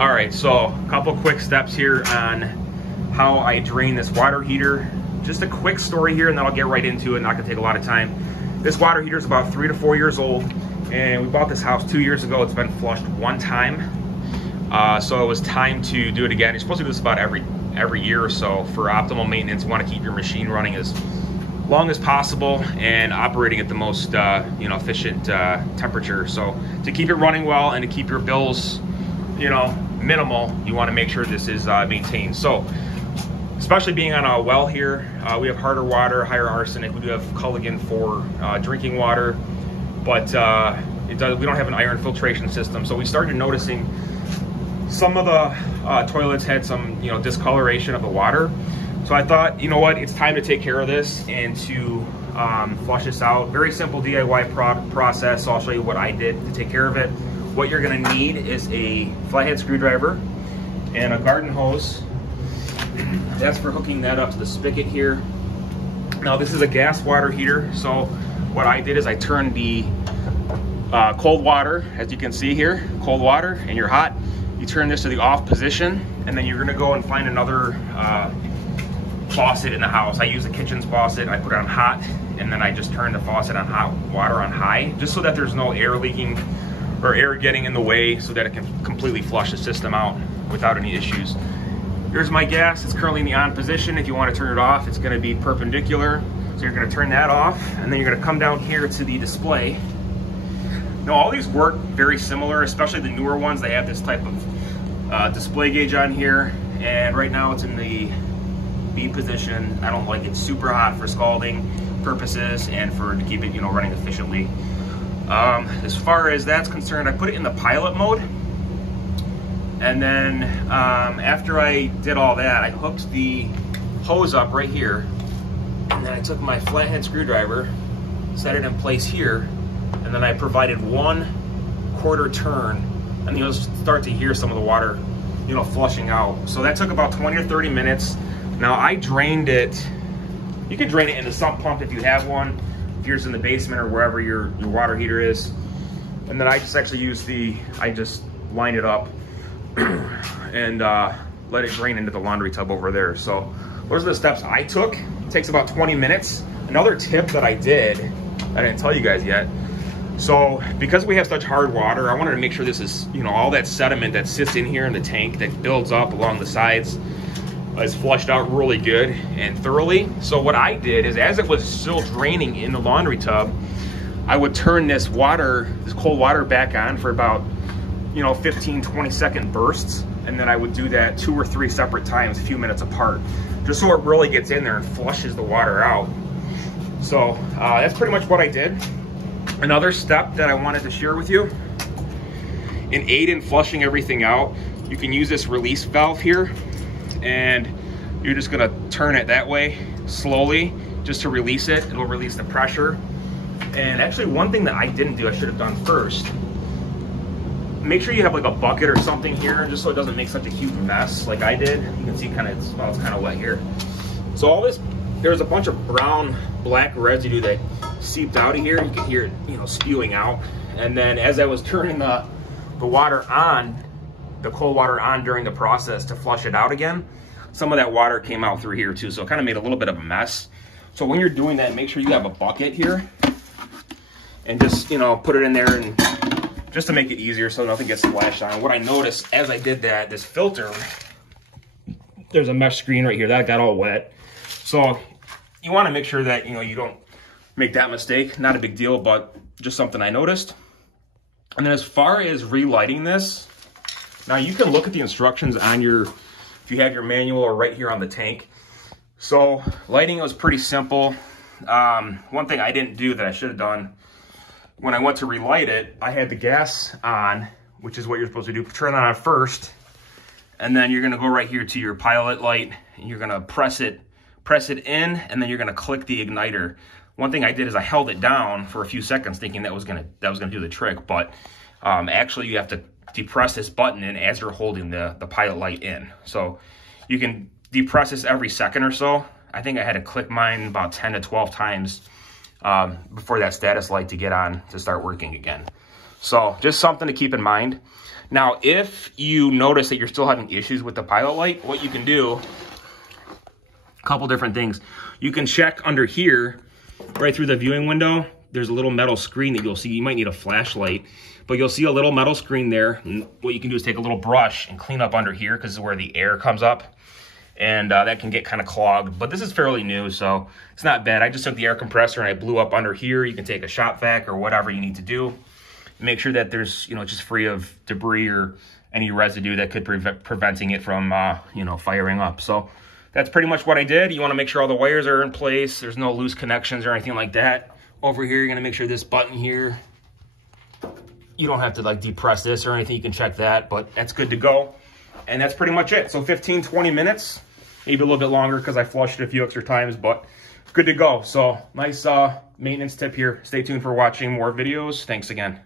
All right, so a couple quick steps here on how I drain this water heater. Just a quick story here and then I'll get right into it, not gonna take a lot of time. This water heater is about 3 to 4 years old and we bought this house 2 years ago. It's been flushed one time. So it was time to do it again. You're supposed to do this about every year or so for optimal maintenance. You wanna keep your machine running as long as possible and operating at the most efficient temperature. So to keep it running well and to keep your bills minimal, you want to make sure this is maintained. So especially being on a well here, we have harder water, higher arsenic. We do have Culligan for drinking water, but we don't have an iron filtration system. So we started noticing some of the toilets had some discoloration of the water. So I thought, you know what, it's time to take care of this and to flush this out. Very simple DIY process. So I'll show you what I did to take care of it. What you're gonna need is a flathead screwdriver and a garden hose. That's for hooking that up to the spigot here. Now this is a gas water heater. So what I did is I turned the cold water, as you can see here, cold water, and you're hot. You turn this to the off position, and then you're gonna go and find another faucet in the house. I use the kitchen's faucet, I put it on hot, and then I just turn the faucet on hot water on high, just so that there's no air leaking or air getting in the way, so that it can completely flush the system out without any issues. Here's my gas. It's currently in the on position. If you want to turn it off, it's going to be perpendicular. So you're going to turn that off, and then you're going to come down here to the display. Now all these work very similar, especially the newer ones. They have this type of display gauge on here, and right now it's in the B position. I don't like it super hot for scalding purposes and to keep it running efficiently. As far as that's concerned, I put it in the pilot mode, and then after I did all that, I hooked the hose up right here, and then I took my flathead screwdriver, set it in place here, and then I provided 1/4 turn, and you'll start to hear some of the water flushing out. So that took about 20 or 30 minutes. Now I drained it. You can drain it in the sump pump if you have one, if yours in the basement or wherever your water heater is. And then I just actually I just lined it up and let it drain into the laundry tub over there. So those are the steps I took. It takes about 20 minutes. Another tip that I did, I didn't tell you guys yet. So because we have such hard water, I wanted to make sure this is, all that sediment that sits in here in the tank that builds up along the sides is flushed out really good and thoroughly. So what I did is, as it was still draining in the laundry tub, I would turn this cold water back on for about 15-20 second bursts, and then I would do that 2 or 3 separate times, a few minutes apart, just so it really gets in there and flushes the water out. So that's pretty much what I did. Another step that I wanted to share with you, in aid in flushing everything out, you can use this release valve here, and you're just gonna turn it that way slowly just to release it. It'll release the pressure. And actually, one thing that I didn't do, I should have done first, make sure you have like a bucket or something here, just so it doesn't make such a huge mess like I did. You can see it's kind of wet here. So all this, there's a bunch of brown, black residue that seeped out of here. You can hear it, spewing out. And then as I was turning the water on, the cold water on during the process to flush it out again, some of that water came out through here too, so it kind of made a little bit of a mess. So when you're doing that, make sure you have a bucket here and just put it in there, and just to make it easier so nothing gets splashed on. What I noticed as I did that, this filter, there's a mesh screen right here that got all wet. So you want to make sure that you don't make that mistake. Not a big deal, but just something I noticed. And then as far as relighting this, now you can look at the instructions on if you have your manual or right here on the tank. So lighting was pretty simple. One thing I didn't do that I should have done, when I went to relight it, I had the gas on, which is what you're supposed to do. Turn that on first, and then you're gonna go right here to your pilot light, and you're gonna press it in, and then you're gonna click the igniter. One thing I did is I held it down for a few seconds thinking that was gonna do the trick, but actually you have to depress this button in as you're holding the pilot light in. So you can depress this every second or so. I think I had to click mine about 10 to 12 times before that status light to get on to start working again. So just something to keep in mind. Now, if you notice that you're still having issues with the pilot light, what you can do, a couple different things. You can check under here, right through the viewing window. There's a little metal screen that you'll see. You might need a flashlight, but you'll see a little metal screen there. And what you can do is take a little brush and clean up under here, because this is where the air comes up. And that can get kind of clogged, but this is fairly new, so it's not bad. I just took the air compressor and I blew up under here. You can take a shop vac or whatever you need to do. Make sure that there's, you know, just free of debris or any residue that could preventing it from, you know, firing up. So that's pretty much what I did. You want to make sure all the wires are in place. There's no loose connections or anything like that. Over here, you're going to make sure this button here, you don't have to like depress this or anything. You can check that, but that's good to go. And that's pretty much it. So 15, 20 minutes, maybe a little bit longer because I flushed it a few extra times, but good to go. So nice maintenance tip here. Stay tuned for watching more videos. Thanks again.